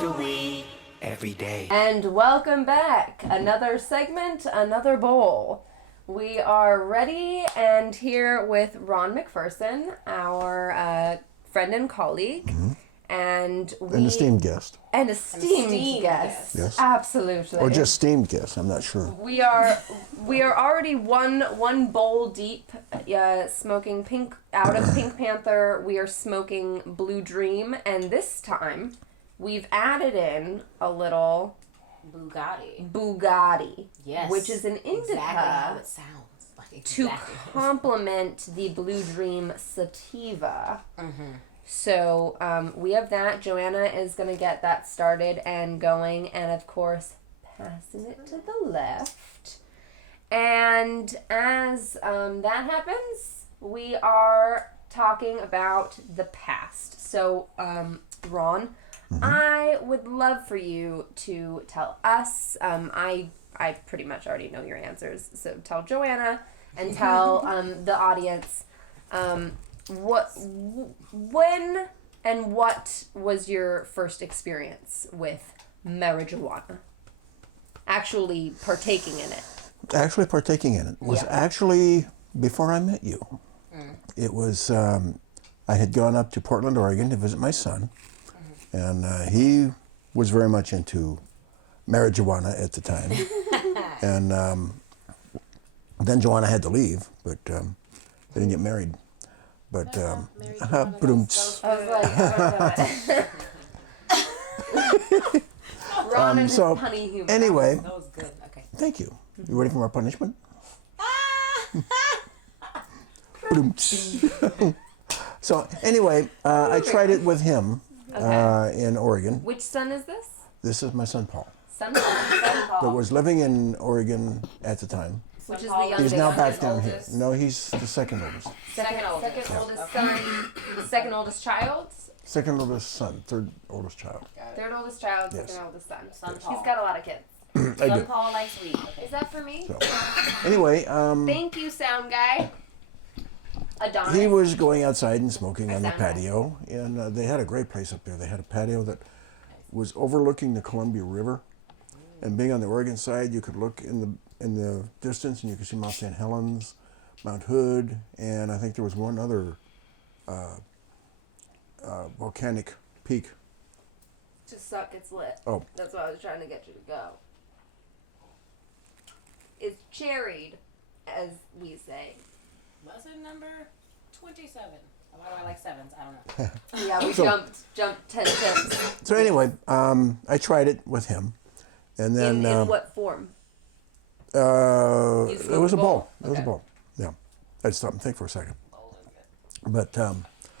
after week, every day. And welcome back. Another segment, another bowl. We are ready and here with Ron McPherson, our friend and colleague. Mm-hmm. And An esteemed guest. An esteemed guest. Yes. Absolutely. Or just steamed guest, I'm not sure. We are already one bowl deep, smoking pink out of Pink Panther. We are smoking Blue Dream, and this time we've added in a little Bugatti. Yes. Which is an indica. Exactly how it sounds. Like to exactly. complement the Blue Dream sativa. Mm-hmm. So we have that. Joanna is going to get that started and going, and of course, passing it to the left. And as that happens, we are talking about the past. So, Ron, I would love for you to tell us. I pretty much already know your answers, so tell Joanna and tell the audience. When and what was your first experience with marijuana? Actually partaking in it. Actually partaking in it was actually before I met you. It was, I had gone up to Portland, Oregon to visit my son, and he was very much into marijuana at the time. And then Joanna had to leave, but they didn't get married. But, I was like, Ron and his punny humor. Anyway, That was good. Okay. thank you. You ready for more punishment? So anyway, I tried it with him in Oregon. Which son is this? This is my son Paul, Son that was living in Oregon at the time. Which is the youngest. He's now back down here. oldest. No, he's the second oldest. Second oldest son, second oldest child, Second oldest son, third oldest child. third oldest child, Yes. second oldest son. Son He's Paul. got a lot of kids. I Son do. Paul likes weed. Okay. Is that for me? So, anyway, Thank you, sound guy. Adonis. he was going outside and smoking on the sound right. patio, and they had a great place up there. They had a patio that was overlooking the Columbia River, and being on the Oregon side, you could look in the distance, and you could see Mount St. Helens, Mount Hood, and I think there was one other volcanic peak. Just suck, it's lit. Oh. That's what I was trying to get you to go. It's cherried, as we say. Lesson number 27. Why do I like sevens? I don't know. Yeah, we So- jumped 10 tips. So anyway, I tried it with him, and then In what form? it was a bowl. It was a Okay. bowl. Yeah, I had to stop and think for a second. But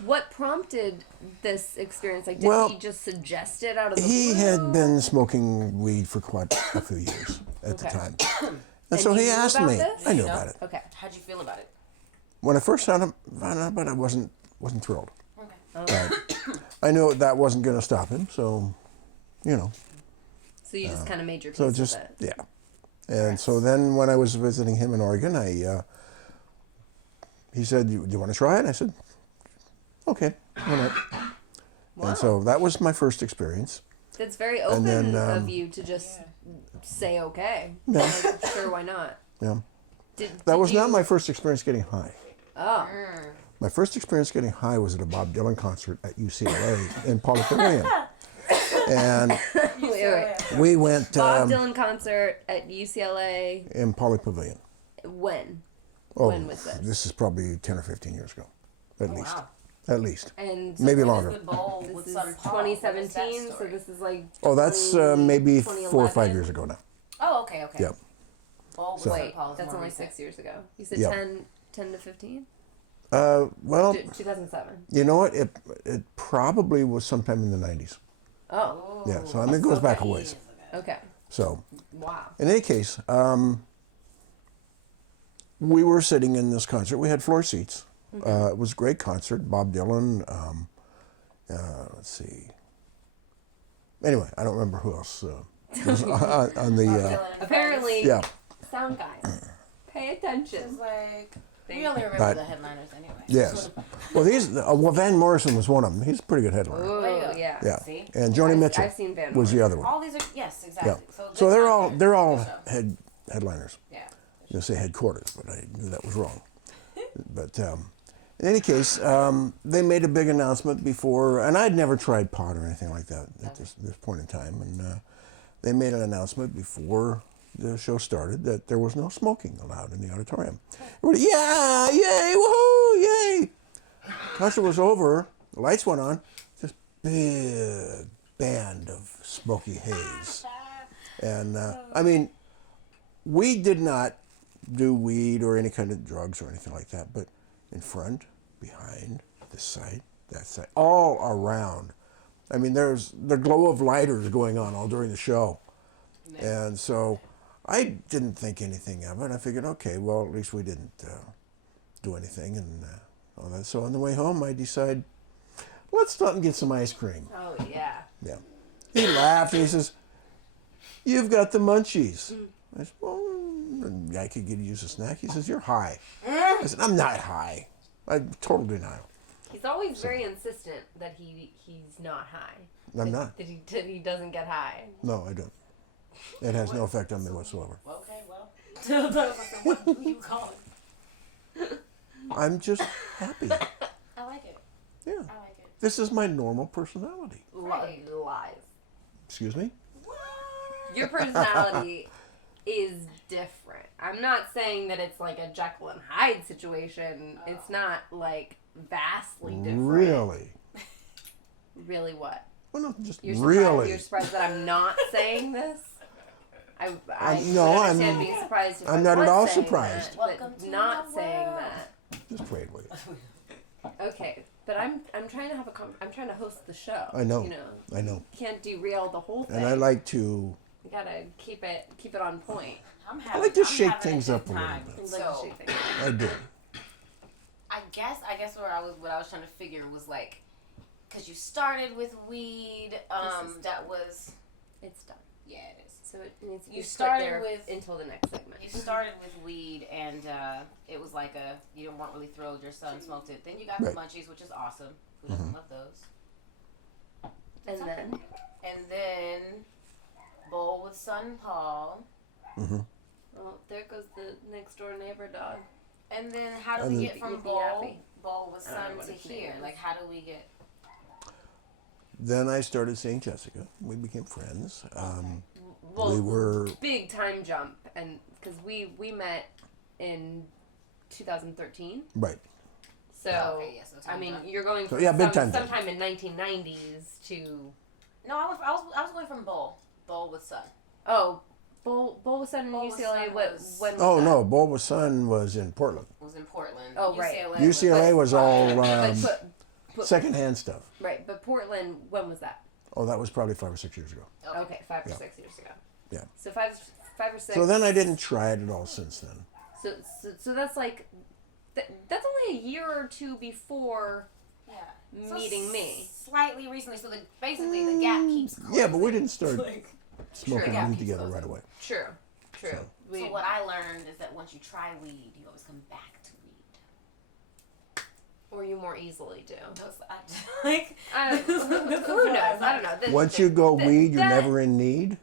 What prompted this experience? Like, did Well, he just suggest it out of the he blue? had been smoking weed for quite a few years at the Okay. time, and And so you he knew asked about me. this? I knew You know? about it. Okay. How'd you feel about it? When I first found out about it, I wasn't thrilled. Okay. I knew that wasn't going to stop him, so you know. So you just kind of made your peace So just with it. yeah, and so then when I was visiting him in Oregon, he said, "Do you want to try it?" I said, "Okay, why not?" And so that was my first experience. It's very open then, of you to just say okay. Yeah. Like, sure, why not? Yeah, Did that was you... not my first experience getting high. Oh. My first experience getting high was at a Bob Dylan concert at UCLA in Pauley Pavilion, and Wait. we went Bob Dylan concert at UCLA. in Pauley Pavilion. When? Oh, When was this? This is probably 10 or 15 years ago, at least. Wow. At least. And Maybe When longer. is the bowl this with is Son Paul? What is that 2017, so story? this is like. Oh, that's 20, maybe 4 or 5 2011. years ago now. Oh, okay, okay. Yep. Bowl with So- Son Wait, Paul is that's more only recent. 6 years ago. You said Yeah. 10 to 15? Well, 2007. you know what? It probably was sometime in the 90s. Oh, Yeah, so I mean, it goes back a ways. Years ago. okay. So, Wow. in any case, we were sitting in this concert. We had floor seats. It was a great concert. Bob Dylan. Let's see. Anyway, I don't remember who else was on the. Apparently, Yeah. sound guy. Pay attention. It's like We only remember But- the headliners anyway. Yes. Well, Van Morrison was one of them. He's a pretty good headliner. Oh, There you go. yeah. Yeah. See? And Joni Mitchell I've seen Van was the other one. All these are, yes, Yeah. exactly. So good they're concert. all Good show. headliners. Yeah. I was going to say headquarters, but I knew that was wrong. But in any case, they made a big announcement before, and I'd never tried pot or anything like that at this point in time. And they made an announcement before the show started that there was no smoking allowed in the auditorium. Everybody, yeah, yay, woohoo, yay. Concert was over, the lights went on, this big band of smoky haze. And I mean, we did not do weed or any kind of drugs or anything like that, but in front, behind, this side, that side, all around. I mean, there's the glow of lighters going on all during the show. And so I didn't think anything of it. I figured, okay, well, at least we didn't do anything and all that. So on the way home, I decided, let's stop and get some ice cream. Oh, yeah. Yeah. He laughed and he says, "You've got the munchies." I said, "Well, I could use a snack." He says, "You're high." I said, "I'm not high. I'm total denial." He's always very insistent that he's not high. I'm not. That he doesn't get high. No, I don't. It has no effect on me whatsoever. Okay, well. What do you call it? I'm just happy. I like it. Yeah. I like it. This is my normal personality. Right. Lies. Excuse me? Your personality is different. I'm not saying that it's like a Jekyll and Hyde situation. It's not like vastly different. Really? Really what? Well, no, just You're surprised, really. You're surprised that I'm not saying this? I no, would I'm- understand being surprised if I'm I not at was all saying surprised. That, Welcome but to not my saying world. that. Just trade with it. Okay, but I'm trying to have I'm trying to host the show. I know. You know. I know. You can't derail the whole thing. And I like to You gotta keep it on point. I like to shake having things good up a little time. bit. I'd like to So, shake things. I do. I guess what I was trying to figure was like, because you started with weed, that was, It's done. yeah, it is. So it needs to be You put started there with- until the next segment. You started with weed, and it was like you weren't really thrilled. Your son smoked it. Then you got Right. the munchies, which is awesome. Who doesn't love those? And then And then bowl with son Paul. well, there goes the next door neighbor dog. And then how do And we then- get from Yippee bowl yappy. with I don't know son what to his here? name is. Like, how do we get? Then I started seeing Jessica. We became friends. Well, We were big time jump, and because we met in 2013. right. So Okay, yeah, so I time mean, jump. you're going So, from yeah, big time jump. sometime in 1990s to No, I was going from bowl with son. Bowl was sent in Bowl with UCLA. Sun What was- when? Was Oh that? no, Bowl with Sun was in Portland. It was in Portland. Oh, right. UCLA was all But secondhand stuff. right, but Portland. When was that? Oh, that was probably 5 or 6 years ago. Okay, 5 or Yeah. 6 years ago. Yeah. So five or six. So then I didn't try it at all since then. So that's like, that's only a year or two before Yeah. meeting me. Slightly recently, so basically the gap keeps closing. Yeah, but we didn't start Like, smoking True. weed together right away. True. So- We, so what I learned is that once you try weed, you always come back to weed. or you more easily do. Like, Who knows? I don't know. Once you go weed, you're that- never in need.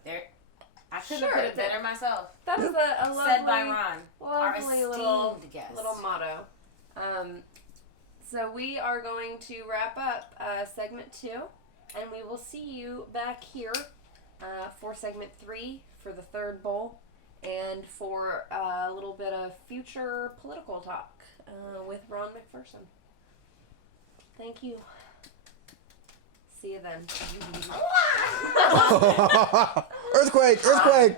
I couldn't Sure, have put it that- better myself. That was a lovely, Said by Ron, our lovely esteemed guest. little motto. So we are going to wrap up segment 2, and we will see you back here for segment 3 for the third bowl, and for a little bit of future political talk with Ron McPherson. Thank you. See you then. Earthquake! Earthquake!